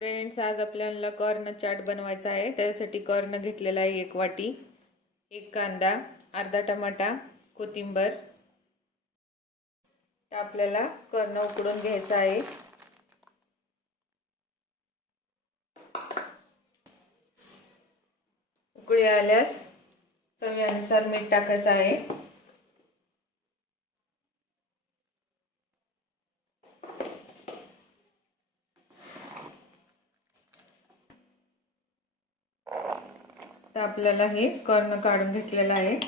Friends, आज आपल्याला corn chaat बनवायचा आहे। त्यासाठी कॉर्न घेतलेला आहे 1 वाटी, 1 कांदा, अर्धा टमाटा, कोथिंबीर। तर आपल्याला कॉर्न उकडून घ्यायचा आहे। उकळी आल्यास चवीनुसार मीठ टाकायचं आहे। तर आपल्याला हे कॉर्न काढून घेतलेला आहे।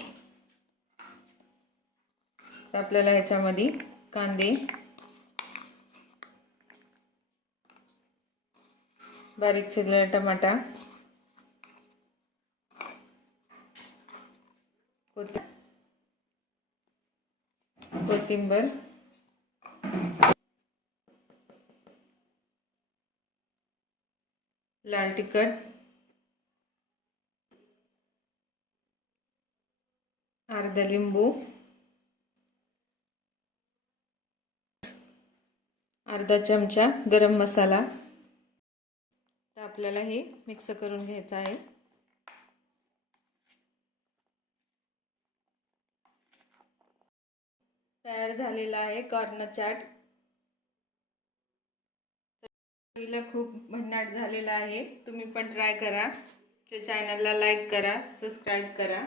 तर आपल्याला ह्याच्यामध्ये कांदे, बारीक चिरलेला टमाटा, कोथिंबीर, लाल तिखट, अर्धा लिंबू, अर्धा चमचा गरम मसाला। तर आपल्याला हे मिक्स करून घ्यायचं आहे। तयार झालेला आहे कॉर्न चाट। चवीला खूप भन्नाट झालेला आहे। तुम्ही पण ट्राय करा। चॅनलला लाईक करा, सबस्क्राइब करा।